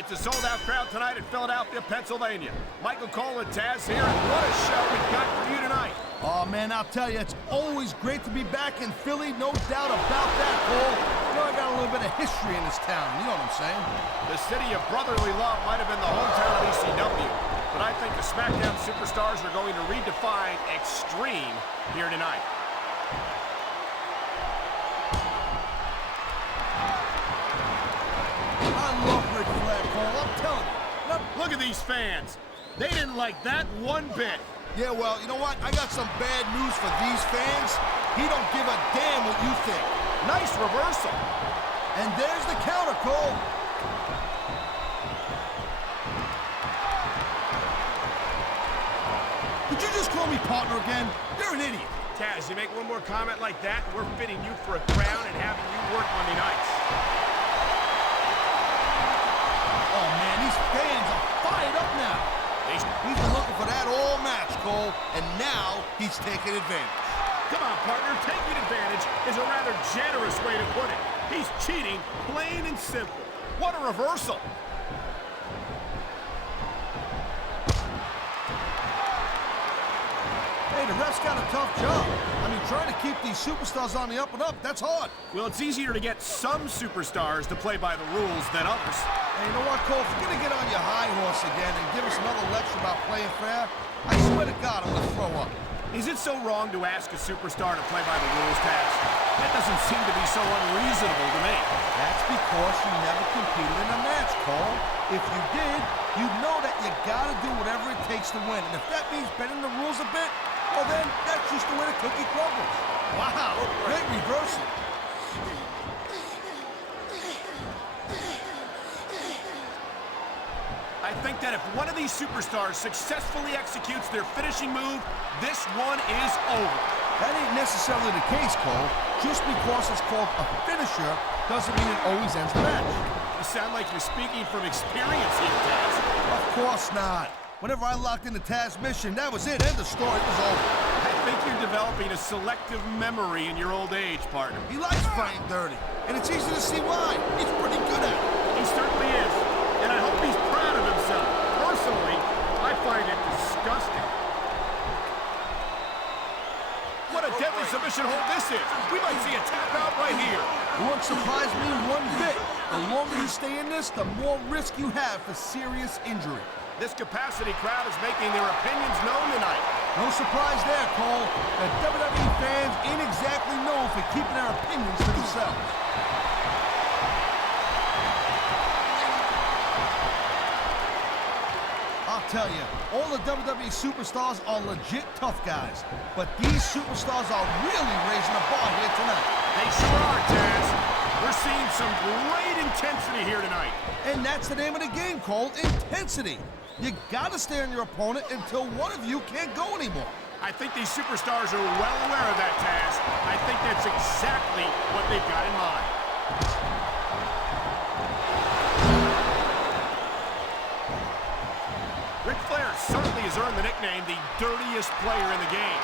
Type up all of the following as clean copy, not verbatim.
It's a sold-out crowd tonight in Philadelphia, Pennsylvania. Michael Cole and Taz here, and what a show we've got for you tonight. Oh, man, I'll tell you, it's always great to be back in Philly, no doubt about that, Cole. You know, I got a little bit of history in this town, you know what I'm saying? The city of brotherly love might have been the hometown of ECW, but I think the SmackDown superstars are going to redefine extreme here tonight. I love Ric Flair, Cole, I'm telling you. Look at these fans. They didn't like that one bit. Yeah, well, you know what? I got some bad news for these fans. He don't give a damn what you think. Nice reversal. And there's the counter, Cole. Did you just call me partner again? You're an idiot. Taz, you make one more comment like that, and we're fitting you for a crown and having you work Monday nights. Oh, man, these fans are fired up now. He's been looking for that all match, Cole, and now he's taking advantage. Come on, partner. Taking advantage is a rather generous way to put it. He's cheating, plain and simple. What a reversal. Hey, the ref's got a tough job. I mean, trying to keep these superstars on the up and up, that's hard. Well, it's easier to get some superstars to play by the rules than others. Hey, you know what, Cole? If you're going to get on your high horse again and give us another lecture about playing fair, I swear to God, I'm going to throw up. Is it so wrong to ask a superstar to play by the rules, Taz? That doesn't seem to be so unreasonable to me. That's because you never competed in a match, Cole. If you did, you'd know that you got to do whatever it takes to win. And if that means bending the rules a bit, well then, that's just the way the cookie crumbles. Wow, great reversal. I think that if one of these superstars successfully executes their finishing move, this one is over. That ain't necessarily the case, Cole. Just because it's called a finisher doesn't mean it always ends the match. You sound like you're speaking from experience here, Taz. Of course not. Whenever I locked into Taz's mission, that was it. End of story. It was over. I think you're developing a selective memory in your old age, partner. He likes fighting dirty, and it's easy to see why. He's pretty good at it. He certainly is, and I hope he's proud of himself. Personally, I find it disgusting. What a deadly submission hold this is. We might see a tap out right here. It won't surprise me one bit. The longer you stay in this, the more risk you have for serious injury. This capacity crowd is making their opinions known tonight. No surprise there, Cole. The WWE fans ain't exactly known for keeping their opinions to themselves. I'll tell you, all the WWE superstars are legit tough guys. But these superstars are really raising the bar here tonight. They sure are, Taz. We're seeing some great intensity here tonight. And that's the name of the game, Cole, intensity. You gotta stay on your opponent until one of you can't go anymore. I think these superstars are well aware of that, Taz. I think that's exactly what they've got in mind. Ric Flair certainly has earned the nickname the dirtiest player in the game.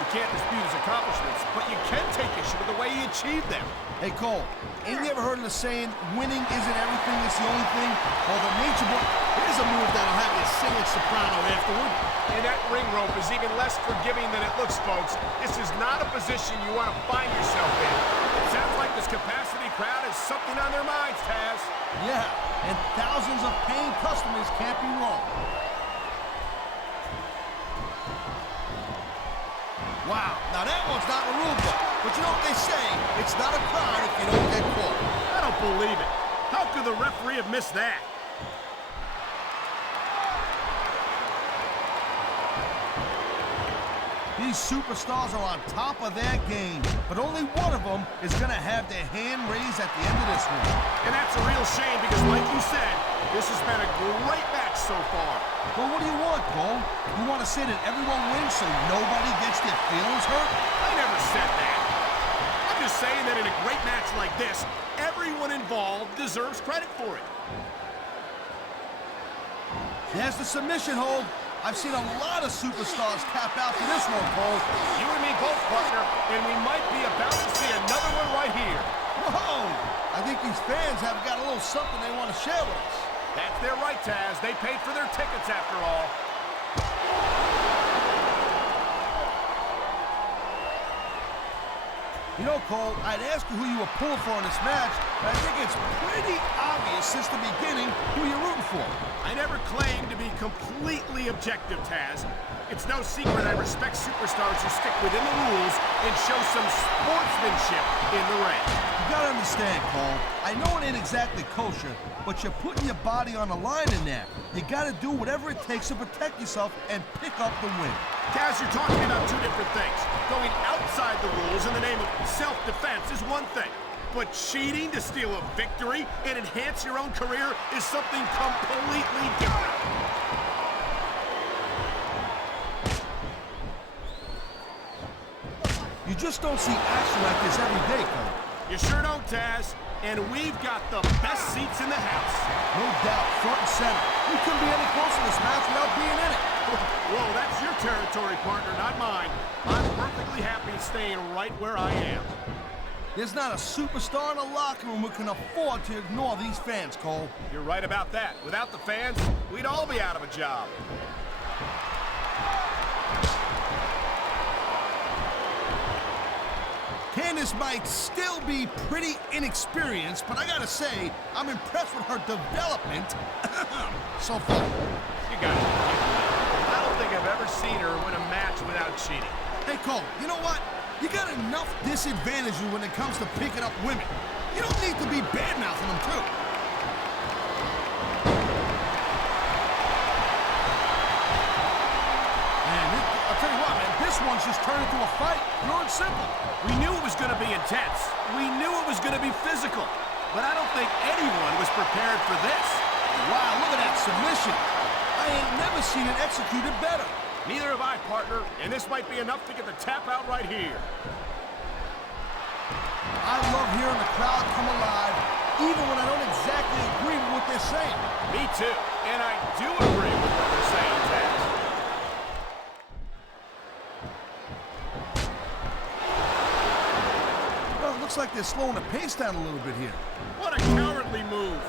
You can't dispute his accomplishments, but you can take issue with the way he achieved them. Hey, Cole, ain't you ever heard of the saying, winning isn't everything, it's the only thing? Well, the Nature Boy, here's a move that'll have you singing soprano afterward. And that ring rope is even less forgiving than it looks, folks. This is not a position you want to find yourself in. It sounds like this capacity crowd has something on their minds, Taz. Yeah, and thousands of paying customers can't be wrong. Wow, now that one's not a rule book, but you know what they say, it's not a crime if you don't get caught. I don't believe it. How could the referee have missed that? These superstars are on top of their game, but only one of them is going to have their hand raised at the end of this one. And that's a real shame because, like you said, this has been a great match so far. Well, what do you want, Cole? You want to say that everyone wins so nobody gets their feelings hurt? I never said that. I'm just saying that in a great match like this, everyone involved deserves credit for it. There's the submission hold. I've seen a lot of superstars tap out to this one, Cole. You and me both, partner, and we might be about to see another one right here. Whoa! I think these fans have got a little something they want to share with us. That's their right, Taz. They paid for their tickets after all. You know, Cole, I'd ask you who you were pulling for in this match, but I think it's pretty obvious since the beginning who you're rooting for. I never claimed to be completely objective, Taz. It's no secret I respect superstars who stick within the rules and show some sportsmanship in the ring. You gotta understand, Cole, I know it ain't exactly kosher, but you're putting your body on the line in there. You gotta do whatever it takes to protect yourself and pick up the win. Taz, you're talking about two different things. Going outside the rules in the name of self-defense is one thing, but cheating to steal a victory and enhance your own career is something completely different. You just don't see action like this every day, Cole. You sure don't, Taz. And we've got the best seats in the house. No doubt, front and center. You couldn't be any closer to this match without being in it. Whoa, that's your territory, partner, not mine. I'm perfectly happy staying right where I am. There's not a superstar in the locker room who can afford to ignore these fans, Cole. You're right about that. Without the fans, we'd all be out of a job. Candice might still be pretty inexperienced, but I gotta say, I'm impressed with her development so far. You got it. I don't think I've ever seen her win a match without cheating. Hey, Cole, you know what? You got enough disadvantages when it comes to picking up women. You don't need to be bad-mouthing them, too. I'll tell you what, man, this one's just turned into a fight, pure and simple. We knew it was going to be intense. We knew it was going to be physical. But I don't think anyone was prepared for this. Wow, look at that submission. I ain't never seen it executed better. Neither have I, partner, and this might be enough to get the tap out right here. I love hearing the crowd come alive, even when I don't exactly agree with what they're saying. Me too, and I do agree with what they're saying, Taz. Well, it looks like they're slowing the pace down a little bit here. What a cowardly move.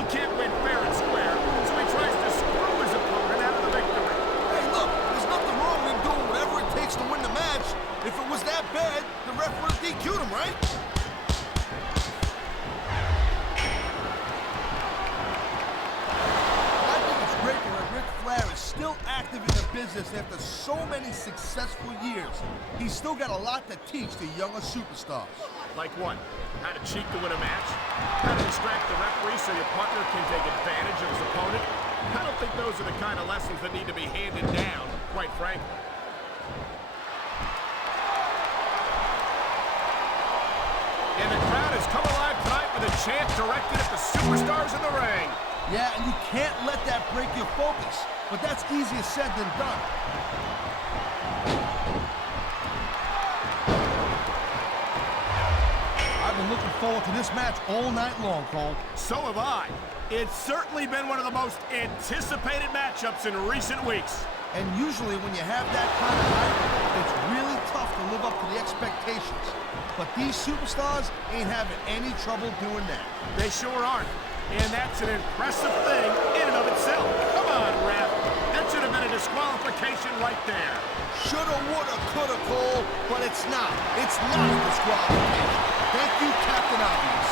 He can't win fair and square, so he tries to screw his opponent out of the victory. Hey, look, there's nothing wrong with him doing whatever it takes to win the match. If it was that bad, the ref would have DQ'd him, right? I think it's great that Ric Flair is still active in the business after so many successful years. He's still got a lot to teach the younger superstars. Like what? How to cheat to win a match? How to distract the referee so your partner can take advantage of his opponent? I don't think those are the kind of lessons that need to be handed down, quite frankly. And the crowd has come alive tonight with a chant directed at the superstars in the ring. Yeah, and you can't let that break your focus. But that's easier said than done. I've been looking forward to this match all night long, Cole. So have I. It's certainly been one of the most anticipated matchups in recent weeks. And usually when you have that kind of hype, it's really tough to live up to the expectations. But these superstars ain't having any trouble doing that. They sure aren't. And that's an impressive thing in and of itself. Come on, ref. That should have been a disqualification right there. Shoulda, woulda, coulda, Cole, but it's not. It's not a disqualification. Thank you, Captain Obvious.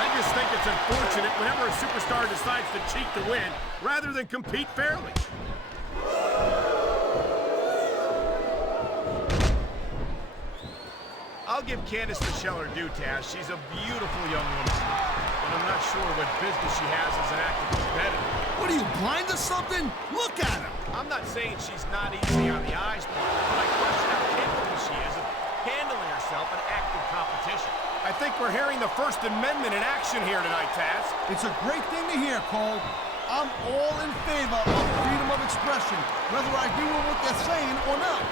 I just think it's unfortunate whenever a superstar decides to cheat to win rather than compete fairly. I'll give Candice her due, Taz. She's a beautiful young woman. And I'm not sure what business she has as an active competitor. What are you, blind or something? Look at her. I'm not saying she's not easy on the eyes, partner, but I question how capable she is of handling herself in active competition. I think we're hearing the First Amendment in action here tonight, Taz. It's a great thing to hear, Cole. I'm all in favor of freedom of expression, whether I agree with what they're saying or not.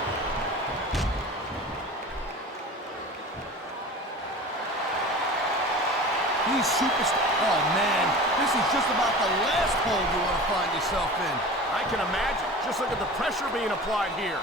These superstars... Oh, man. This is just about the last hole you want to find yourself in. I can imagine. Just look at the pressure being applied here.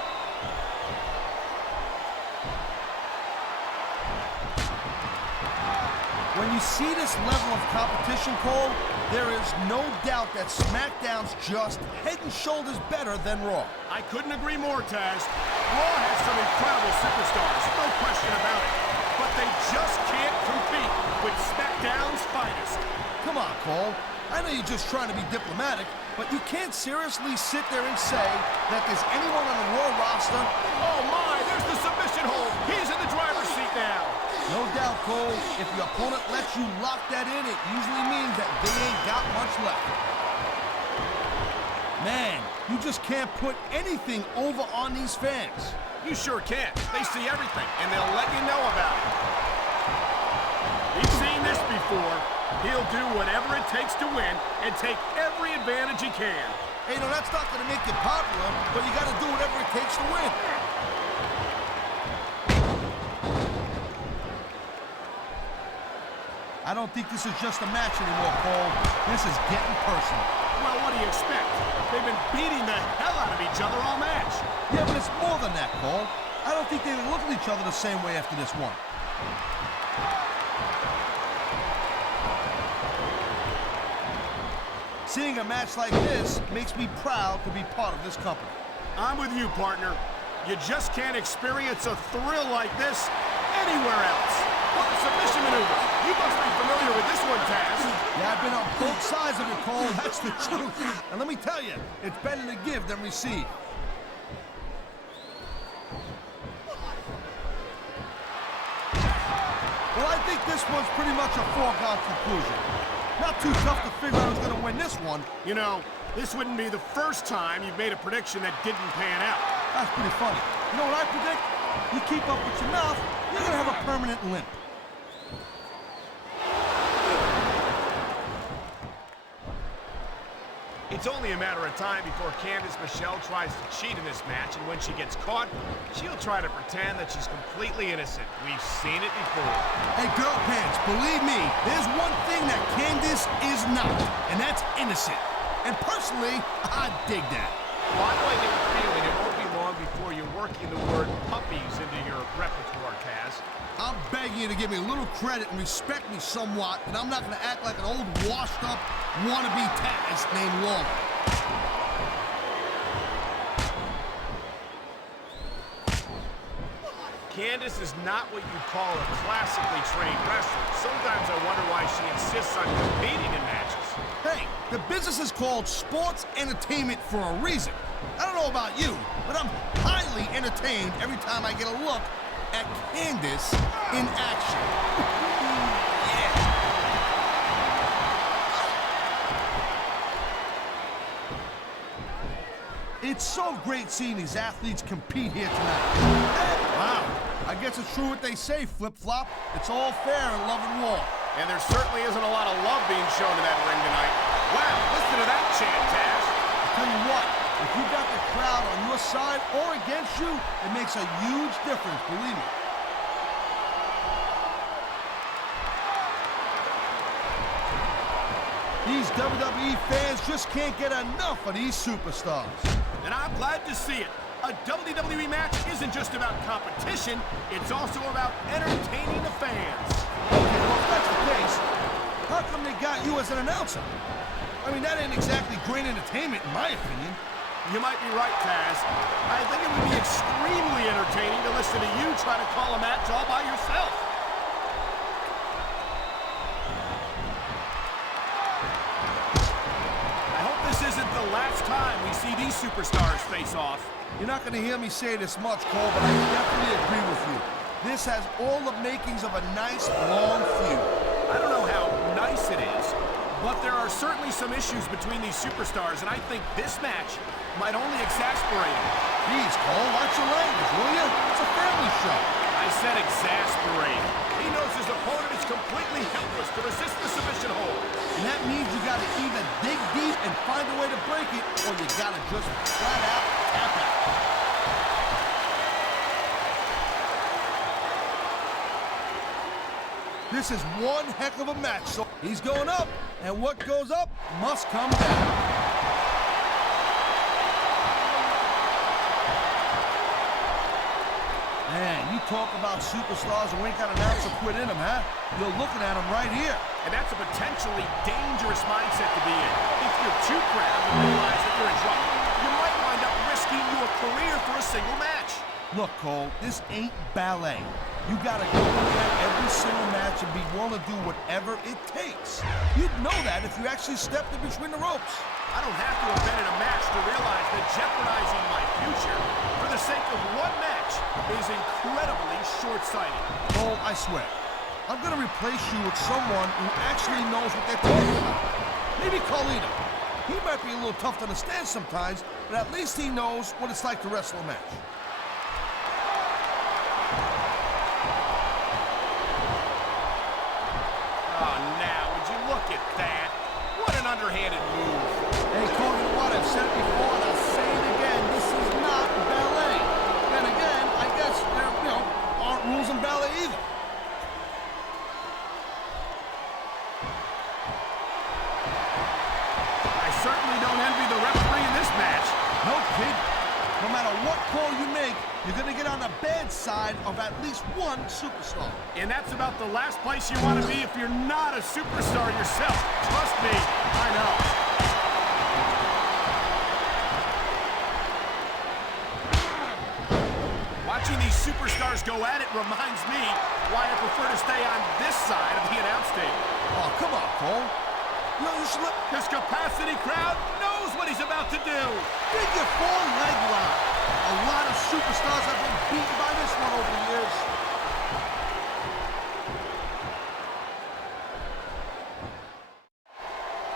When you see this level of competition, Cole, there is no doubt that SmackDown's just head and shoulders better than Raw. I couldn't agree more, Taz. Raw has some incredible superstars, no question about it. But they just can't compete with SmackDown's finest. Come on, Cole. I know you're just trying to be diplomatic, but you can't seriously sit there and say that there's anyone on the Raw roster. Oh my, there's the submission hold. He's in the driver's seat now. No doubt, Cole, if your opponent lets you lock that in, it usually means that they ain't got much left. Man, you just can't put anything over on these fans. You sure can't. They see everything, and they'll let you know about it. We've seen this before. He'll do whatever it takes to win and take every advantage he can. Hey, no, that's not going to make you popular, but you got to do whatever it takes to win. I don't think this is just a match anymore, Cole. This is getting personal. Well, what do you expect? They've been beating the hell out of each other all match. Yeah, but it's more than that, Cole. I don't think they would look at each other the same way after this one. Seeing a match like this makes me proud to be part of this company. I'm with you, partner. You just can't experience a thrill like this anywhere else. What a submission maneuver. You must be familiar with this one, Taz. Yeah, I've been on both sides of it, Cole. That's the truth. And let me tell you, it's better to give than receive. Well, I think this one's pretty much a foregone conclusion. Not too tough to figure out who's going to win this one. You know, this wouldn't be the first time you've made a prediction that didn't pan out. That's pretty funny. You know what I predict? You keep up with your mouth, you're going to have a permanent limp. It's only a matter of time before Candice Michelle tries to cheat in this match, and when she gets caught, she'll try to pretend that she's completely innocent. We've seen it before. Hey, girl pants, believe me, there's one thing that Candice is not, and that's innocent. And personally, I dig that. By the way, they were feeling it won't be long before you're working the word puppies into your repertoire, Taz. I'm begging you to give me a little credit and respect me somewhat, and I'm not going to act like an old, washed-up, wannabe Taz named Lawler. Candice is not what you call a classically trained wrestler. Sometimes I wonder why she insists on competing in matches. Hey, the business is called sports entertainment for a reason. I don't know about you, but I'm highly entertained every time I get a look at Candice in action. Yeah. It's so great seeing these athletes compete here tonight. Wow, I guess it's true what they say, flip-flop. It's all fair in love and war. And there certainly isn't a lot of love being shown in that ring tonight. Wow, listen to that chant, Taz. I tell you what, if you got the crowd on your side or against you, it makes a huge difference, believe me. These WWE fans just can't get enough of these superstars. And I'm glad to see it. A WWE match isn't just about competition, it's also about entertaining the fans. Okay, well, if that's the case, how come they got you as an announcer? I mean, that ain't exactly great entertainment, in my opinion. You might be right, Taz. I think it would be extremely entertaining to listen to you try to call a match all by yourself. I hope this isn't the last time we see these superstars face off. You're not going to hear me say this much, Cole, but I definitely agree with you. This has all the makings of a nice, long feud. I don't know how nice it is, but there are certainly some issues between these superstars, and I think this match might only exasperate them. Please, Cole, watch your language, will you? It's a family show. I said exasperate. He knows his opponent is completely helpless to resist the submission hold. And that means you got to either dig deep and find a way to break it, or you got to just flat out tap out. This is one heck of a match, so he's going up, and what goes up must come down. Man, you talk about superstars who ain't got an ounce of quit in them, huh? You're looking at them right here. And that's a potentially dangerous mindset to be in. If you're too proud to realize that you're in trouble, you might wind up risking your career for a single match. Look, Cole, this ain't ballet. You gotta go in there every single match and be willing to do whatever it takes. You'd know that if you actually stepped in between the ropes. I don't have to have been in a match to realize that jeopardizing my future for the sake of one match is incredibly short-sighted. Cole, I swear, I'm gonna replace you with someone who actually knows what they're talking about. Maybe Carlito. He might be a little tough to understand sometimes, but at least he knows what it's like to wrestle a match. Oh, now, would you look at that? What an underhanded move. Hey, Cole, you know what? I've said it before, and I'll say it again. This is not ballet. And again, I guess there, aren't rules in ballet either. I certainly don't envy the referee in this match. No, kid. No matter what call you make, you're going to get on the bad side of at least one superstar. And that's about the last place you want to be if you're not a superstar yourself. Trust me, I know. Watching these superstars go at it reminds me why I prefer to stay on this side of the announce table. Oh, come on, Cole. You should let... This capacity crowd knows what he's about to do. Dig your four-leg lock. A lot of superstars have been beaten by this one over the years.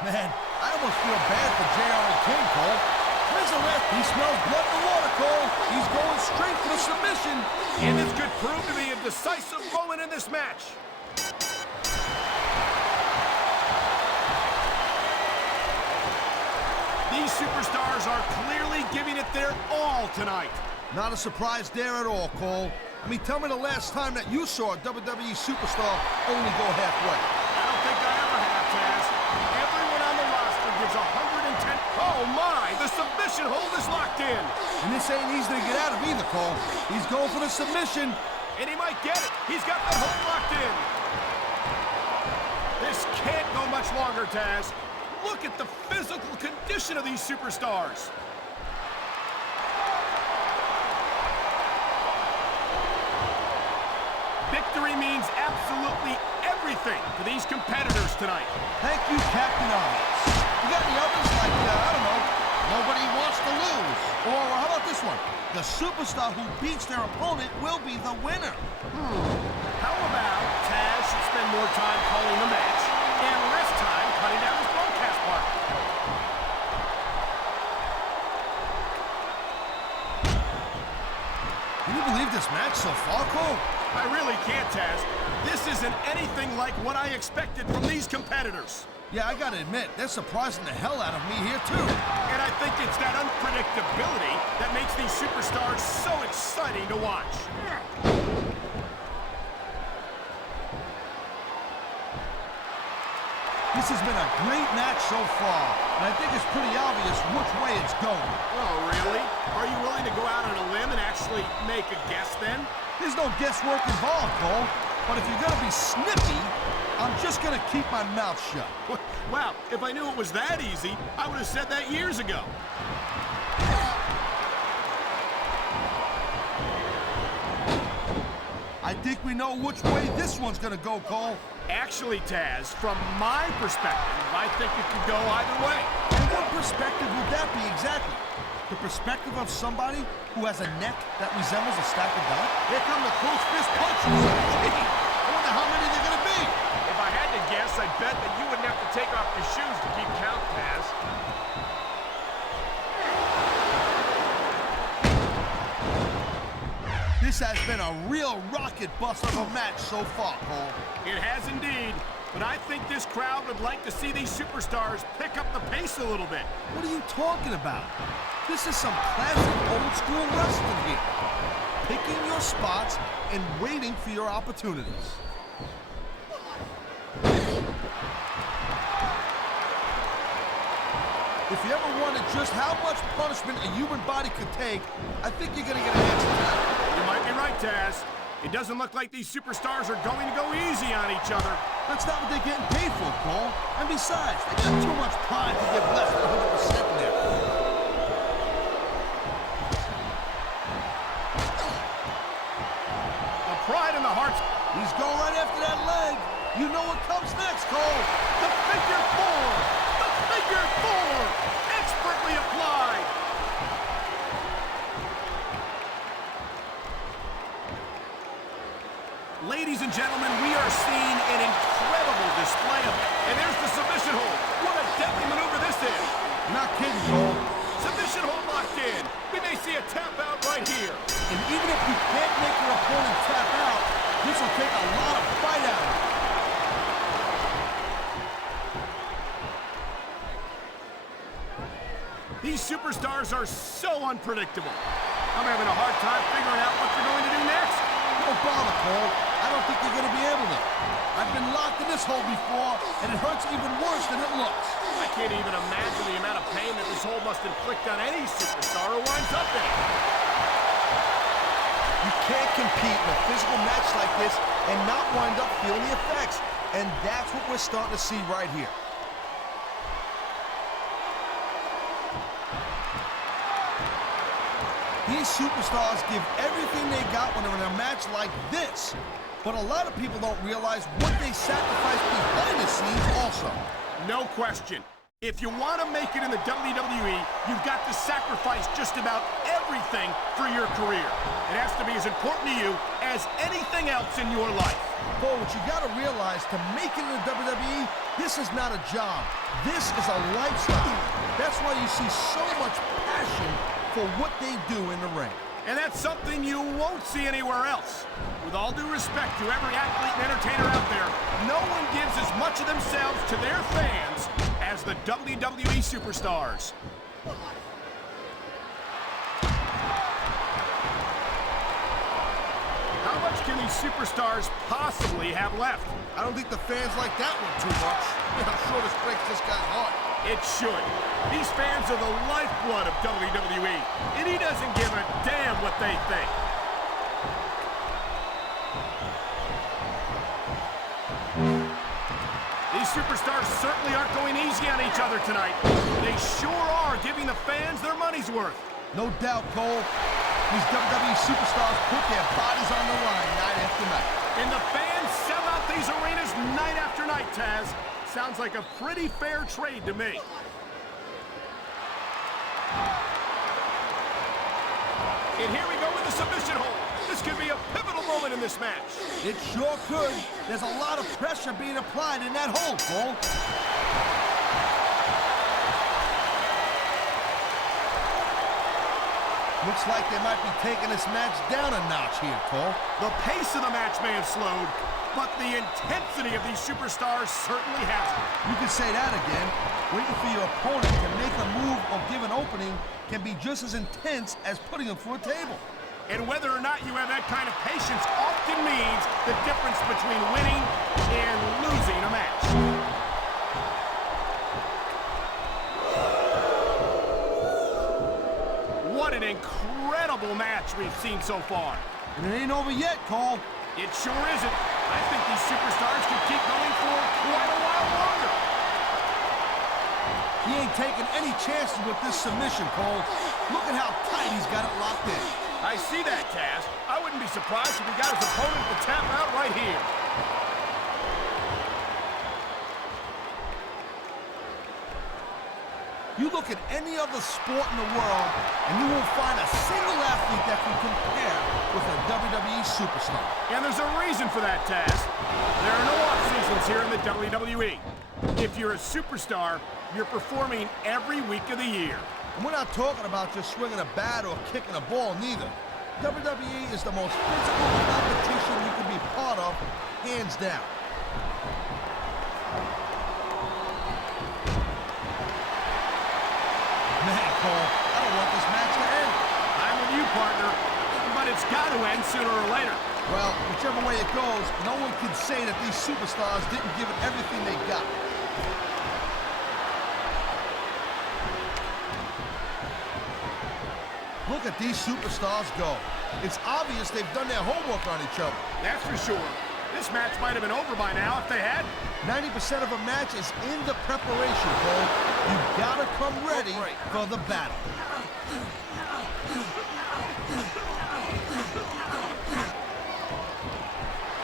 Man, I almost feel bad for JR and King, Cole. Where's the ref? He smells blood in the water, Cole. He's going straight for the submission. And this could prove to be a decisive moment in this match. These superstars are clearly giving it their all tonight. Not a surprise there at all, Cole. I mean, tell me the last time that you saw a WWE superstar only go halfway. I don't think I ever have, Taz. Everyone on the roster gives 110. Oh, my! The submission hold is locked in. And this ain't easy to get out of either, Cole. He's going for the submission. And he might get it. He's got that hold locked in. This can't go much longer, Taz. Look at the physical condition of these superstars. Victory means absolutely everything to these competitors tonight. Thank you, Captain Obvious. You got any others like, I don't know, nobody wants to lose? Or how about this one? The superstar who beats their opponent will be the winner. How about Taz should spend more time calling the match and less time cutting down his broadcast partner? Can you believe this match so far, Cole? I really can't, Taz. This isn't anything like what I expected from these competitors. Yeah, I gotta admit, they're surprising the hell out of me here, too. And I think it's that unpredictability that makes these superstars so exciting to watch. This has been a great match so far, and I think it's pretty obvious which way it's going. Oh, really? Are you willing to go out on a limb and actually make a guess then? There's no guesswork involved, Cole. But if you're gonna be snippy, I'm just gonna keep my mouth shut. Wow, if I knew it was that easy, I would have said that years ago. I think we know which way this one's gonna go, Cole. Actually, Taz, from my perspective, I think it could go either way. And what perspective would that be exactly? The perspective of somebody who has a neck that resembles a stack of dice? Here come the close fist punches. Gee, I wonder how many they're gonna be. If I had to guess, I'd bet that you wouldn't have to take off your shoes to keep count, Taz. This has been a real rocket bust of a match so far, Cole. It has indeed, but I think this crowd would like to see these superstars pick up the pace a little bit. What are you talking about? This is some classic old-school wrestling here. Picking your spots and waiting for your opportunities. if you ever wondered just how much punishment a human body could take, I think you're going to get an answer to that. You might be right, Taz. It doesn't look like these superstars are going to go easy on each other. That's not what they're getting paid for, Cole. And besides, they got too much pride to give less than 100% in there. The pride in the hearts. He's going right after that leg. You know what comes next, Cole. The figure four. The figure four. Expertly applied. Ladies and gentlemen, we are seeing an incredible display of it. And there's the submission hold. What a deadly maneuver this is. Not kidding, Cole. Submission hold locked in. We may see a tap out right here. And even if you can't make your opponent tap out, this will take a lot of fight out of him. These superstars are so unpredictable. I'm having a hard time figuring out what they're going to do next. Don't bother, Cole. I don't think you're going to be able to. I've been locked in this hole before, and it hurts even worse than it looks. I can't even imagine the amount of pain that this hole must inflict on any superstar who winds up in it. You can't compete in a physical match like this and not wind up feeling the effects. And that's what we're starting to see right here. These superstars give everything they got when they're in a match like this. But a lot of people don't realize what they sacrifice behind the scenes also. No question. If you want to make it in the WWE, you've got to sacrifice just about everything for your career. It has to be as important to you as anything else in your life. Cole, what you got to realize, to make it in the WWE, this is not a job. This is a lifestyle. That's why you see so much passion for what they do in the ring. And that's something you won't see anywhere else. With all due respect to every athlete and entertainer out there, no one gives as much of themselves to their fans as the WWE superstars. How much can these superstars possibly have left? I don't think the fans like that one too much. I'm sure this breaks this guy's heart. It should. These fans are the lifeblood of WWE, and he doesn't give a damn what they think. These superstars certainly aren't going easy on each other tonight. They sure are giving the fans their money's worth. No doubt, Cole. These WWE superstars put their bodies on the line night after night. And the fans sell out these arenas night after night, Taz. Sounds like a pretty fair trade to me. And here we go with the submission hold. This could be a pivotal moment in this match. It sure could. There's a lot of pressure being applied in that hold, Cole. Looks like they might be taking this match down a notch here, Cole. The pace of the match may have slowed, but the intensity of these superstars certainly hasn't. You can say that again. Waiting for your opponent to make a move or give an opening can be just as intense as putting them through a table. And whether or not you have that kind of patience often means the difference between winning and losing a match. What an incredible match we've seen so far. And it ain't over yet, Cole. It sure isn't. I think these superstars could keep going for quite a while longer. He ain't taking any chances with this submission, Cole. Look at how tight he's got it locked in. I see that, Taz. I wouldn't be surprised if he got his opponent to tap out right here. You look at any other sport in the world, and you won't find a single athlete that can compare with a WWE superstar. And there's a reason for that, Taz. There are no off-seasons here in the WWE. If you're a superstar, you're performing every week of the year. And we're not talking about just swinging a bat or kicking a ball, neither. WWE is the most physical competition you can be part of, hands down. Man, Cole, I don't want this match to end. I'm with you, partner, but it's got to end sooner or later. Well, whichever way it goes, no one can say that these superstars didn't give it everything they got. look at these superstars go. It's obvious they've done their homework on each other. That's for sure. This match might have been over by now if they had. 90% of a match is in the preparation, Cole. You gotta come ready for the battle.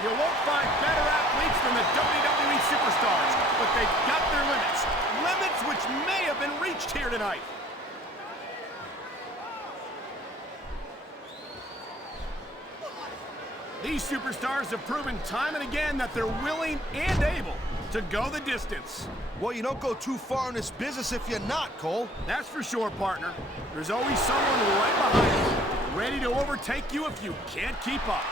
You won't find better athletes than the WWE superstars, but they've got their limits. Limits which may have been reached here tonight. These superstars have proven time and again that they're willing and able to go the distance. Well, you don't go too far in this business if you're not, Cole. That's for sure, partner. There's always someone right behind you, ready to overtake you if you can't keep up.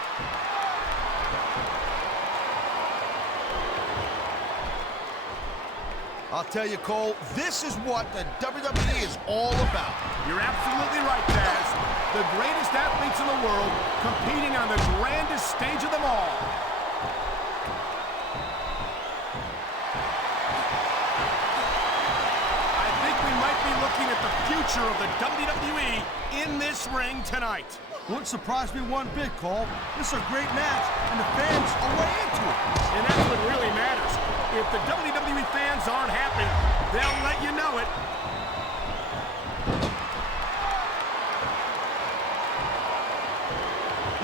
I'll tell you, Cole, this is what the WWE is all about. You're absolutely right, Taz. The greatest athletes in the world competing on the grandest stage of them all. I think we might be looking at the future of the WWE in this ring tonight. Wouldn't surprise me one bit, Cole. This is a great match, and the fans are way into it. And that's what really matters. If the WWE fans aren't happy, they'll let you know it.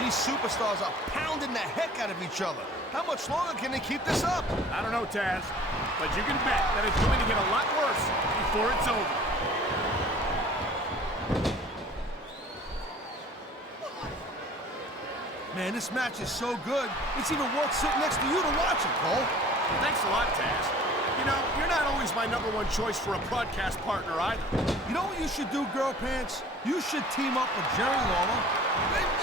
These superstars are pounding the heck out of each other. How much longer can they keep this up? I don't know, Taz, but you can bet that it's going to get a lot worse before it's over. Man, this match is so good, it's even worth sitting next to you to watch it, Cole. Thanks a lot, Taz. You know, you're not always my #1 choice for a broadcast partner either. You know what you should do, Girl Pants? You should team up with Jerry Lawler.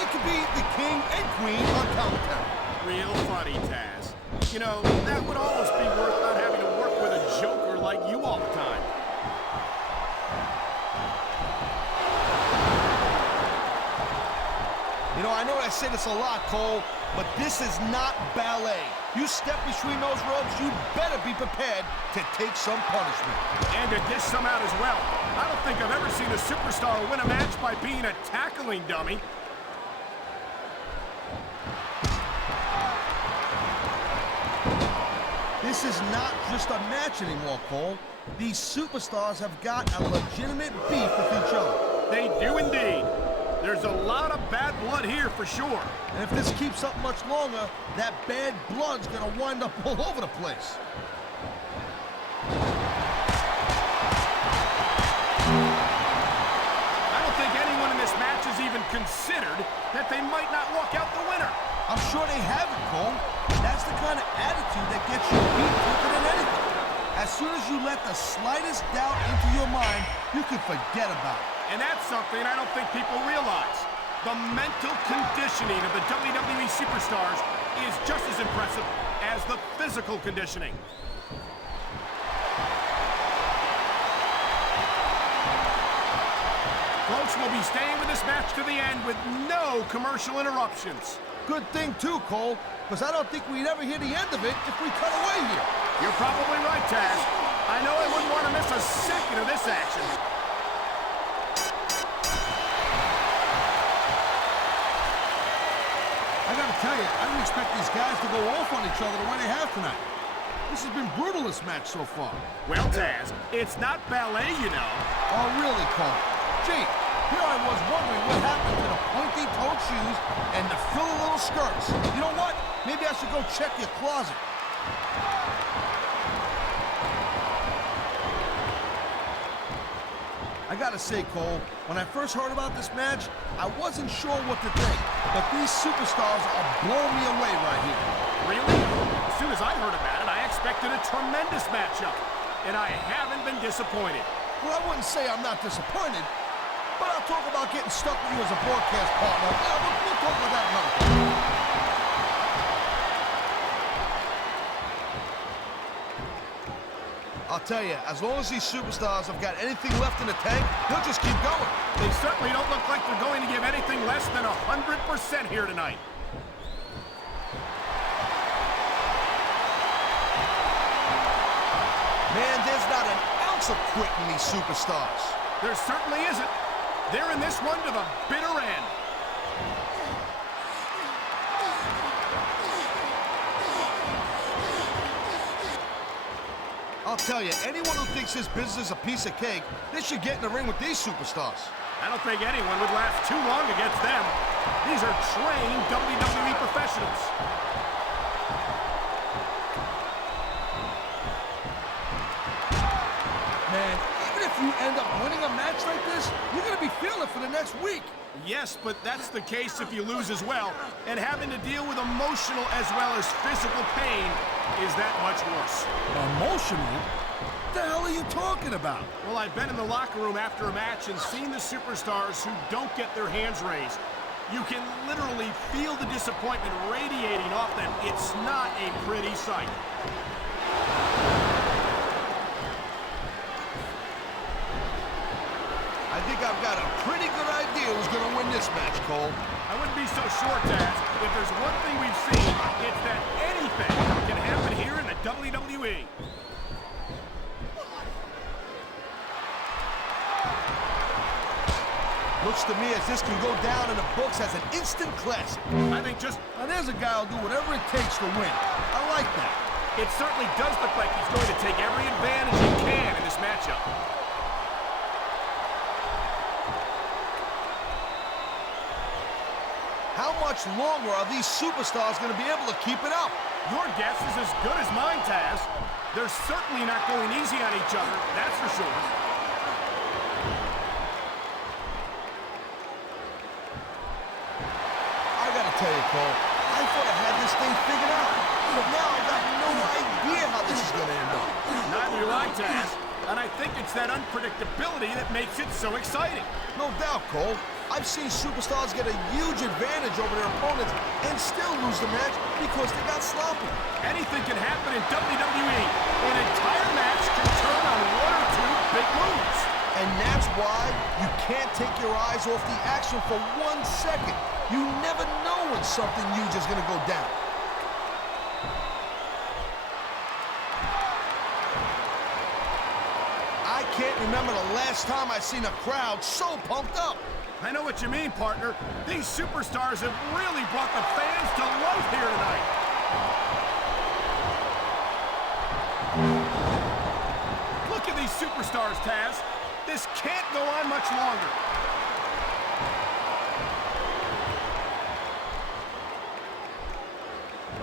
It could be the king and queen on commentary. Real funny, Taz. You know, that would almost be worth not having to work with a joker like you all the time. You know, I know I say this a lot, Cole, but this is not ballet. You step between those ropes, you better be prepared to take some punishment. And to dish some out as well. I don't think I've ever seen a superstar win a match by being a tackling dummy. This is not just a match anymore, Cole. These superstars have got a legitimate beef with each other. They do indeed. There's a lot of bad blood here for sure. And if this keeps up much longer, that bad blood's gonna wind up all over the place. I don't think anyone in this match has even considered that they might not walk out the winner. I'm sure they haven't, Cole. That's the kind of attitude that gets you beat quicker than anything. As soon as you let the slightest doubt into your mind, you can forget about it. And that's something I don't think people realize. The mental conditioning of the WWE superstars is just as impressive as the physical conditioning. Folks will be staying with this match to the end with no commercial interruptions. Good thing, too, Cole, because I don't think we'd ever hear the end of it if we cut away here. You're probably right, Taz. I know I wouldn't want to miss a second of this action. I gotta tell you, I didn't expect these guys to go off on each other the way they have tonight. This has been brutal, this match so far. Well, Taz, it's not ballet, you know. Oh, really, Cole? Gee, here I was wondering what happened to the pointy-toed shoes and the frilly little skirts. You know what? Maybe I should go check your closet. I gotta say, Cole, when I first heard about this match, I wasn't sure what to think. But these superstars are blowing me away right here. Really? As soon as I heard about it, I expected a tremendous matchup. And I haven't been disappointed. Well, I wouldn't say I'm not disappointed, but I'll talk about getting stuck with you as a broadcast partner. Yeah, we'll talk about that another time. I'll tell you, as long as these superstars have got anything left in the tank, they'll just keep going. They certainly don't look like they're going to give anything less than 100% here tonight. Man, there's not an ounce of quit in these superstars. There certainly isn't. They're in this one to the bitter end. I'll tell you, anyone who thinks this business is a piece of cake, they should get in the ring with these superstars. I don't think anyone would last too long against them. These are trained WWE professionals. Man, even if you end up winning a match like this, you're going to be feeling it for the next week. Yes, but that's the case if you lose as well. And having to deal with emotional as well as physical pain is that much worse. Emotional? What the hell are you talking about? Well, I've been in the locker room after a match and seen the superstars who don't get their hands raised. You can literally feel the disappointment radiating off them. It's not a pretty sight. I think I've got a pretty good idea who's going to win this match, Cole. I wouldn't be so sure, Taz. If there's one thing we've seen, it's that anything can happen here in the WWE. Looks to me as this can go down in the books as an instant classic. I think just... Now there's a guy who'll do whatever it takes to win. I like that. It certainly does look like he's going to take every advantage he can in this matchup. How much longer are these superstars going to be able to keep it up? Your guess is as good as mine, Taz. They're certainly not going easy on each other, that's for sure. I gotta tell you, Cole, I thought I had this thing figured out. But now I've got no idea how this is going to end up. Neither do I, Taz. And I think it's that unpredictability that makes it so exciting. No doubt, Cole. I've seen superstars get a huge advantage over their opponents and still lose the match because they got sloppy. Anything can happen in WWE. An entire match can turn on one or two big moves. And that's why you can't take your eyes off the action for 1 second. You never know when something huge is going to go down. I can't remember the last time I seen a crowd so pumped up. I know what you mean, partner. These superstars have really brought the fans to life here tonight. Look at these superstars, Taz. This can't go on much longer.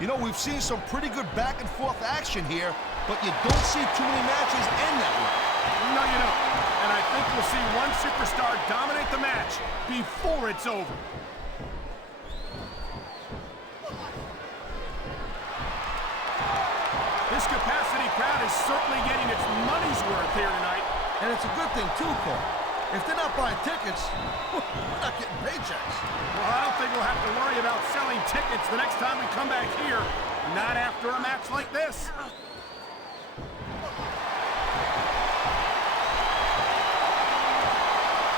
You know, we've seen some pretty good back-and-forth action here, but you don't see too many matches end that way. No, you don't. And I think we'll see one superstar dominate the match before it's over. This capacity crowd is certainly getting its money's worth here tonight. And it's a good thing, too, Cole. If they're not buying tickets, we're not getting paychecks. Well, I don't think we'll have to worry about selling tickets the next time we come back here. Not after a match like this.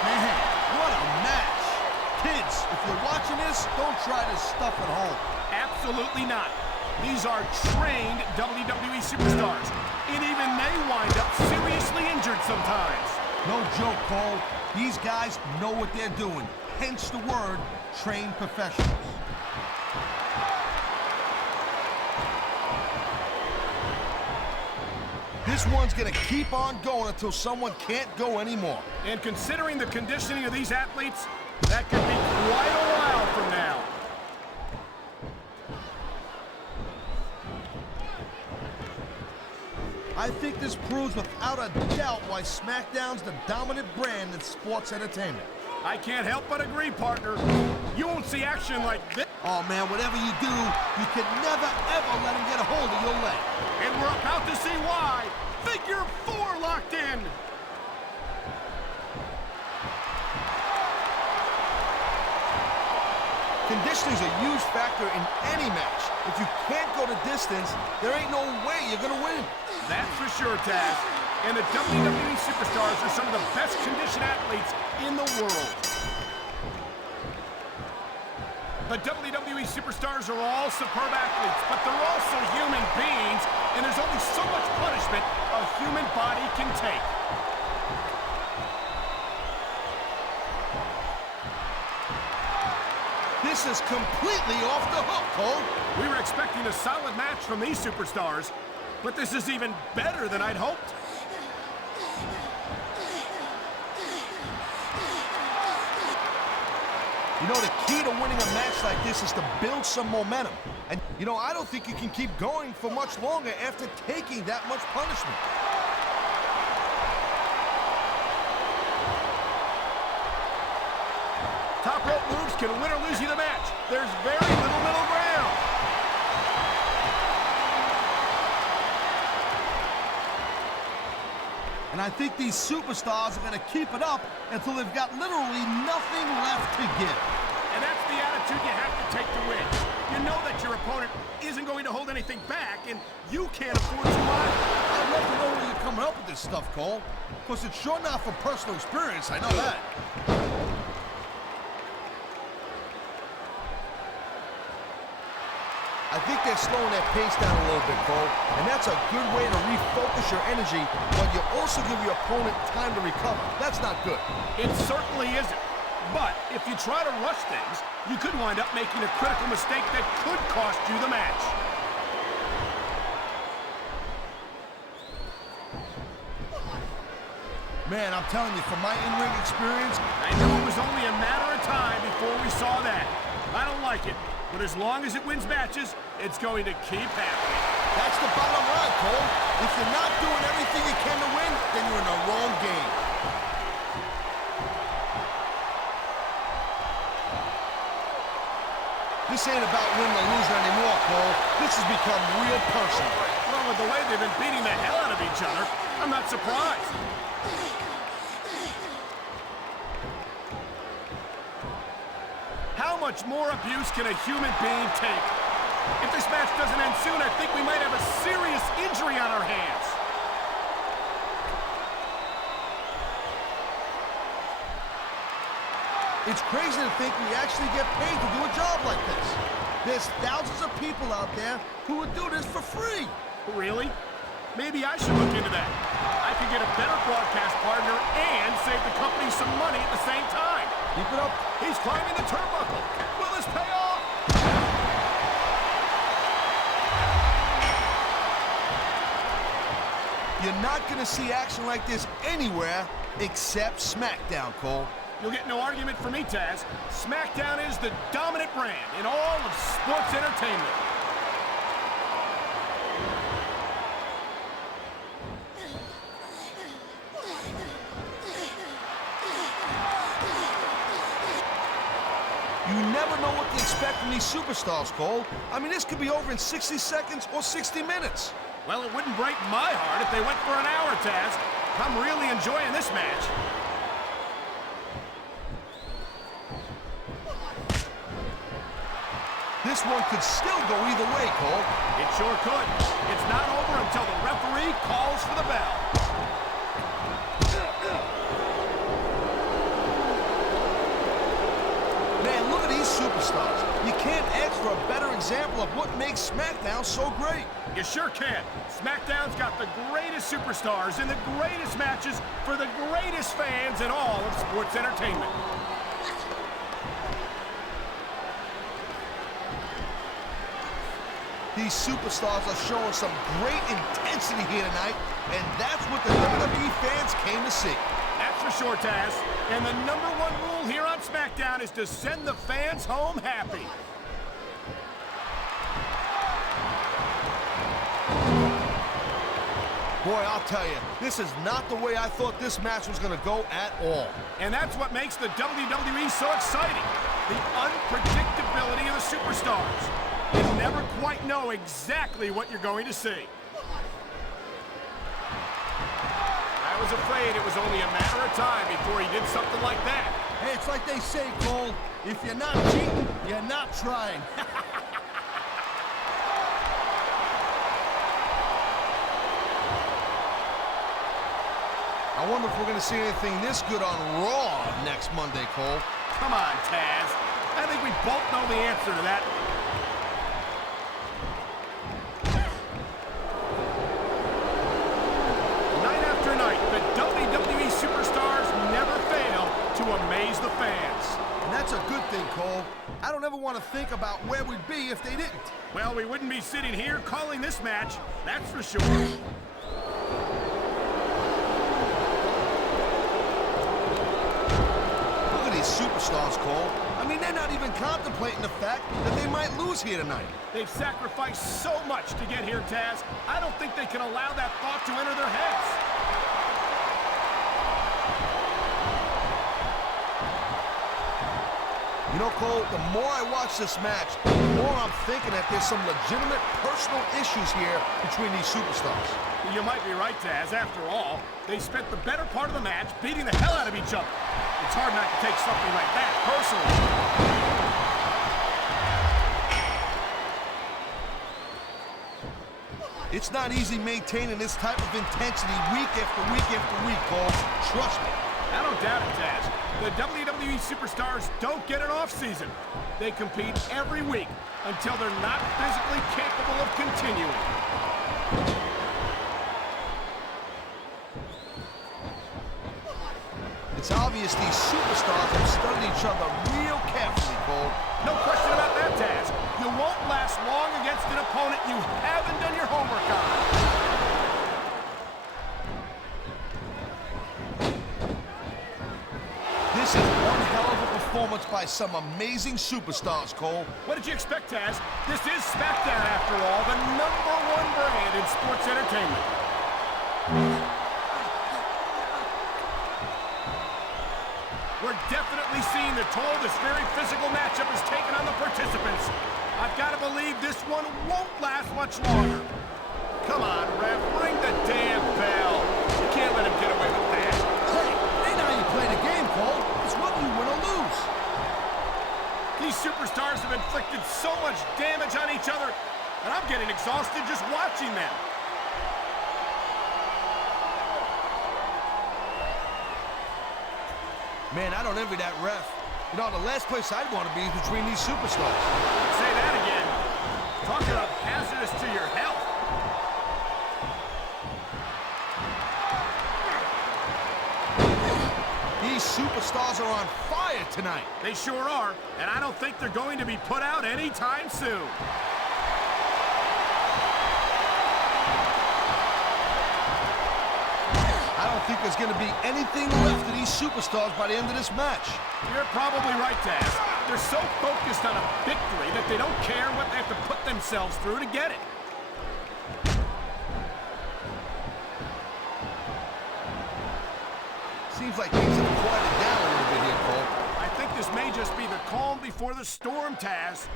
Man, what a match. Kids, if you're watching this, don't try this stuff at home. Absolutely not. These are trained WWE superstars. And even they wind up seriously injured sometimes. No joke, Cole. These guys know what they're doing. Hence the word, trained professionals. This one's gonna keep on going until someone can't go anymore. And considering the conditioning of these athletes, that could be quite a while from now. I think this proves without a doubt why SmackDown's the dominant brand in sports entertainment. I can't help but agree, partner. You won't see action like this. Oh, man, whatever you do, you can never, ever let him get a hold of your leg. And we're about to see why. Figure 4 locked in. Conditioning is a huge factor in any match. If you can't go the distance, there ain't no way you're gonna win. That's for sure, Taz. And the WWE superstars are some of the best conditioned athletes in the world. The WWE superstars are all superb athletes, but they're also human beings, and there's only so much punishment a human body can take. This is completely off the hook, Cole. We were expecting a solid match from these superstars, but this is even better than I'd hoped. You know, the key to winning a match like this is to build some momentum. And, you know, I don't think you can keep going for much longer after taking that much punishment. Top rope moves can win or lose you the match. There's very little middle ground. And I think these superstars are going to keep it up until they've got literally nothing left to give. And that's the attitude you have to take to win. You know that your opponent isn't going to hold anything back, and you can't afford to either. I'd love to know where you're coming up with this stuff, Cole. Because it's sure not from personal experience, I know that. I think they're slowing their pace down a little bit, Cole, and that's a good way to refocus your energy, but you also give your opponent time to recover. That's not good. It certainly isn't. But if you try to rush things, you could wind up making a critical mistake that could cost you the match. Man, I'm telling you, from my in-ring experience, I knew it was only a matter of time before we saw that. I don't like it. But as long as it wins matches, it's going to keep happening. that's the bottom line, Cole. If you're not doing everything you can to win, then you're in the wrong game. This ain't about winning or losing anymore, Cole. This has become real personal. Well, with the way they've been beating the hell out of each other, I'm not surprised. How much more abuse can a human being take? If this match doesn't end soon, I think we might have a serious injury on our hands. It's crazy to think we actually get paid to do a job like this. There's thousands of people out there who would do this for free. Really? Maybe I should look into that. I could get a better broadcast partner and save the company some money at the same time. Keep it up. He's climbing the turnbuckle. Will this pay off? You're not going to see action like this anywhere except SmackDown, Cole. You'll get no argument from me, Taz. SmackDown is the dominant brand in all of sports entertainment. You never know what to expect from these superstars, Cole. I mean, this could be over in 60 seconds or 60 minutes. Well, it wouldn't break my heart if they went for an hour, Taz. I'm really enjoying this match. This one could still go either way, Cole. It sure could. It's not over until the referee calls for the bell. Man, look at these superstars. You can't ask for a better example of what makes SmackDown so great. You sure can. SmackDown's got the greatest superstars in the greatest matches for the greatest fans in all of sports entertainment. These superstars are showing some great intensity here tonight, and that's what the WWE fans came to see. That's for sure, Taz. And the #1 rule here on SmackDown is to send the fans home happy. Boy, I'll tell you, this is not the way I thought this match was going to go at all. And that's what makes the WWE so exciting. The unpredictability of the superstars. You never quite know exactly what you're going to see. I was afraid it was only a matter of time before he did something like that. Hey, it's like they say, Cole, if you're not cheating, you're not trying. I wonder if we're going to see anything this good on Raw next Monday, Cole. Come on, Taz. I think we both know the answer to that. Night after night, the WWE superstars never fail to amaze the fans. And that's a good thing, Cole. Cole. I don't ever want to think about where we'd be if they didn't. Well, we wouldn't be sitting here calling this match, that's for sure. Look at these superstars, Cole. I mean, they're not even contemplating the fact that they might lose here tonight. They've sacrificed so much to get here, Taz. I don't think they can allow that thought to enter their heads. You know, Cole, the more I watch this match, the more I'm thinking that there's some legitimate personal issues here between these superstars. You might be right, Taz. After all, they spent the better part of the match beating the hell out of each other. It's hard not to take something like that personally. It's not easy maintaining this type of intensity week after week after week, Cole. Trust me. I don't doubt it, Taz. The WWE superstars don't get an off-season. They compete every week until they're not physically capable of continuing. It's obvious these superstars have studied each other real carefully, Cole. No question about that, Taz. You won't last long against an opponent you haven't done your homework on. This is one hell of a performance by some amazing superstars, Cole. What did you expect, Taz? This is SmackDown, after all, the #1 brand in sports entertainment. We're definitely seeing the toll this very physical matchup has taken on the participants. I've got to believe this one won't last much longer. Come on, ref, ring the damn bell. You can't let him get away with that. Hey, ain't how you play the game, Cole. It's whether you win or lose. These superstars have inflicted so much damage on each other, and I'm getting exhausted just watching them. Man, I don't envy that ref. You know, the last place I'd want to be is between these superstars. Say that again. Talk about hazardous to your health. These superstars are on fire tonight. They sure are, and I don't think they're going to be put out anytime soon. I don't think there's going to be anything left of these superstars by the end of this match. You're probably right, Taz. They're so focused on a victory that they don't care what they have to put themselves through to get it. Seems like things have quieted down a little bit here, Cole. I think this may just be the calm before the storm, Taz.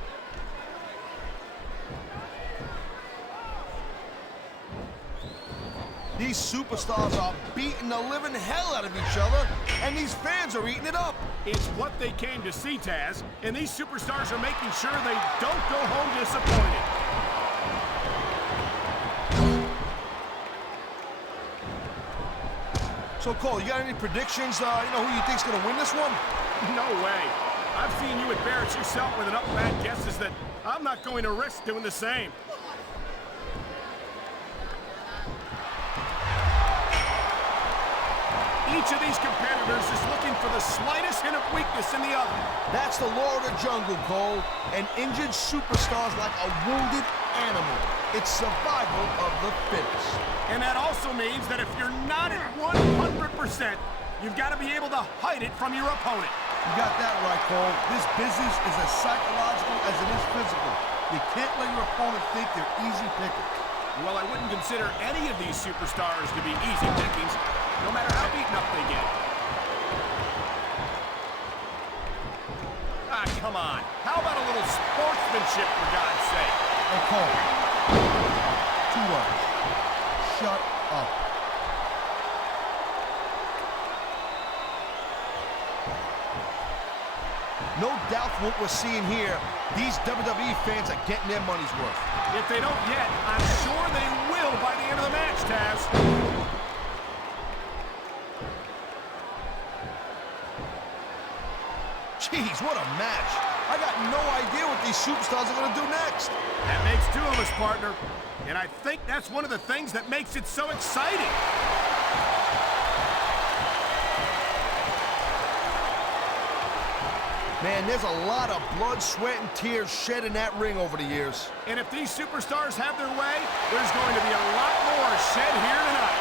These superstars are beating the living hell out of each other, and these fans are eating it up. It's what they came to see, Taz, and these superstars are making sure they don't go home disappointed. So, Cole, you got any predictions, who you think's going to win this one? No way. I've seen you embarrass yourself with enough bad guesses that I'm not going to risk doing the same. Each of these competitors is looking for the slightest hint of weakness in the other. That's the law of the jungle, Cole. An injured superstar's like a wounded animal. It's survival of the fittest. And that also means that if you're not at 100%, you've got to be able to hide it from your opponent. You got that right, Cole. This business is as psychological as it is physical. You can't let your opponent think they're easy pickings. Well, I wouldn't consider any of these superstars to be easy pickings, no matter how beaten up they get. Ah, come on. How about a little sportsmanship, for God's sake? Hey, Cole. 2 words. Shut up. No doubt from what we're seeing here, these WWE fans are getting their money's worth. If they don't yet, I'm sure they will by the end of the match, Taz. Jeez, what a match. I got no idea what these superstars are going to do next. That makes 2 of us, partner. And I think that's one of the things that makes it so exciting. Man, there's a lot of blood, sweat, and tears shed in that ring over the years. And if these superstars have their way, there's going to be a lot more shed here tonight.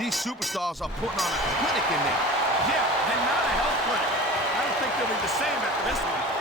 These superstars are putting on a clinic in there. Yeah, and not a health clinic. I don't think they'll be the same after this one.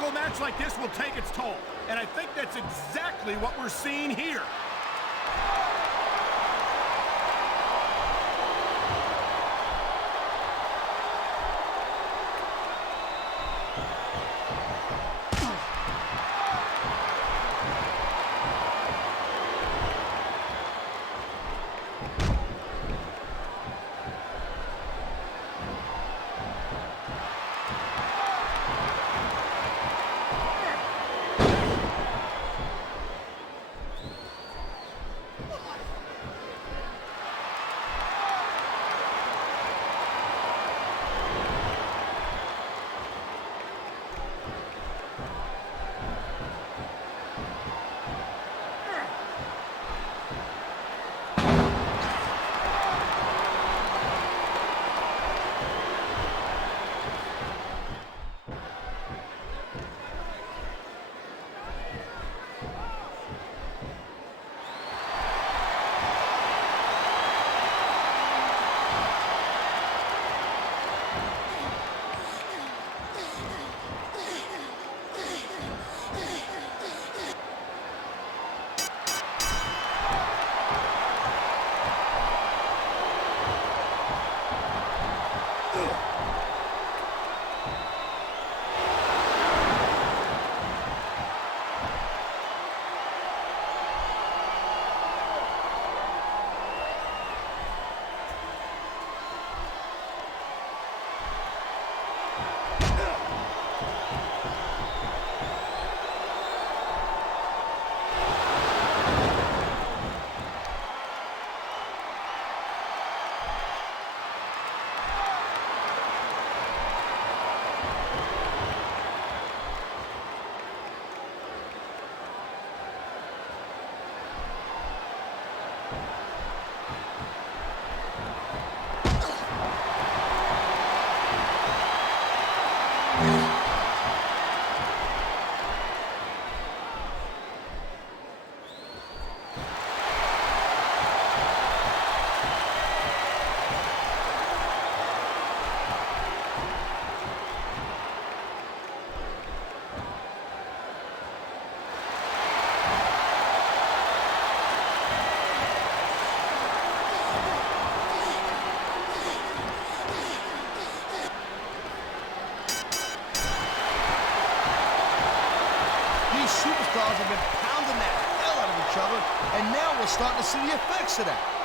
A match like this will take its toll, and I think that's exactly what we're seeing here. superstars have been pounding the hell out of each other, and now we're starting to see the effects of that.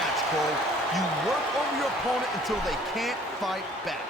match, Cole. You work over your opponent until they can't fight back.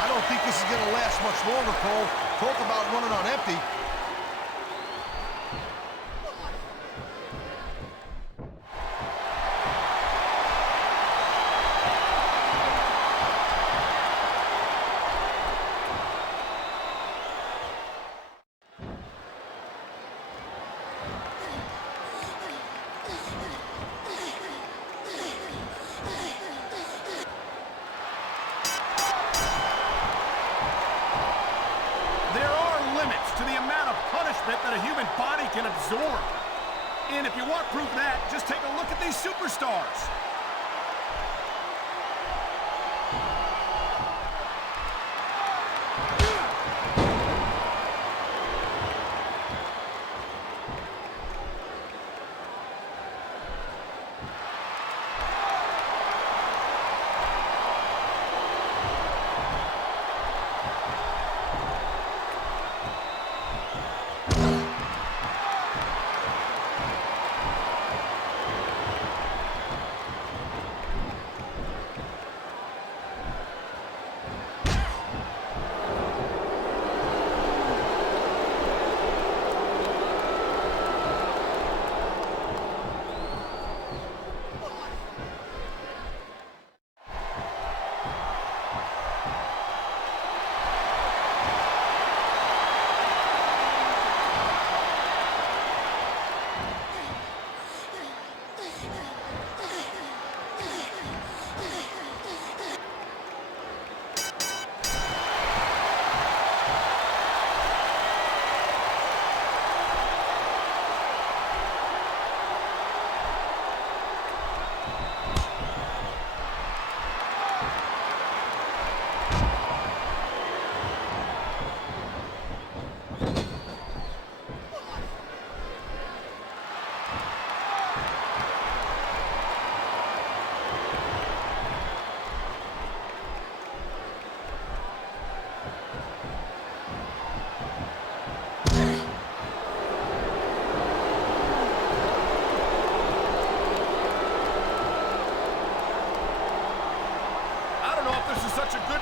I don't think this is going to last much longer, Cole. Talk about running on empty. To the amount of punishment that a human body can absorb. And if you want proof of that, just take a look at these superstars.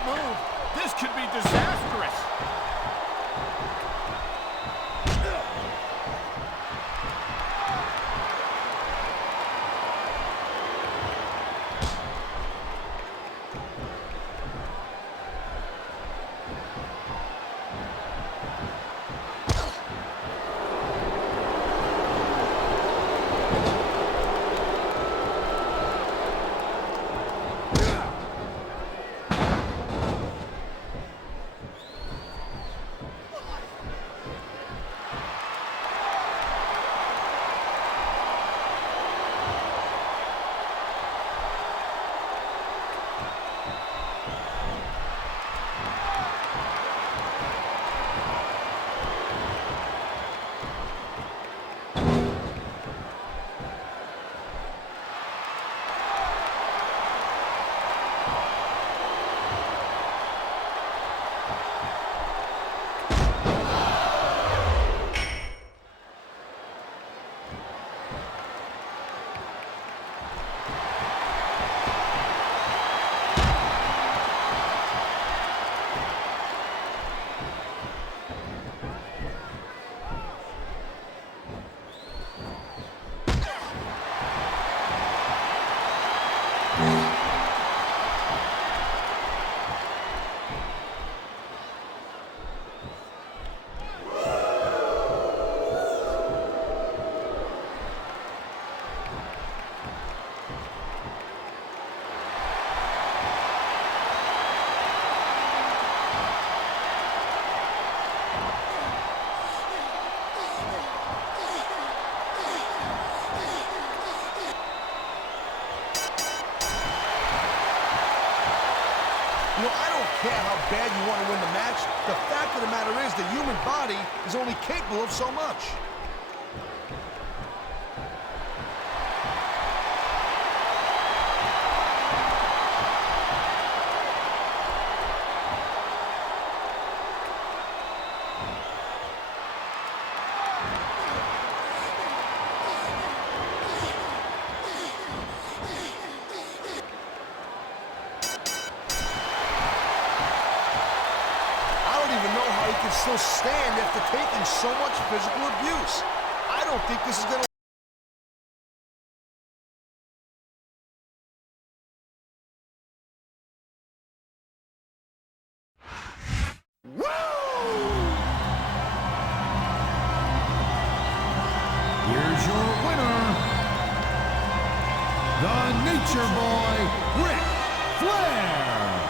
move. This could be disastrous. You know, I don't care how bad you want to win the match. The fact of the matter is the human body is only capable of so much. Can still stand after taking so much physical abuse. I don't think this is going to... Here's your winner, the Nature Boy, Ric Flair.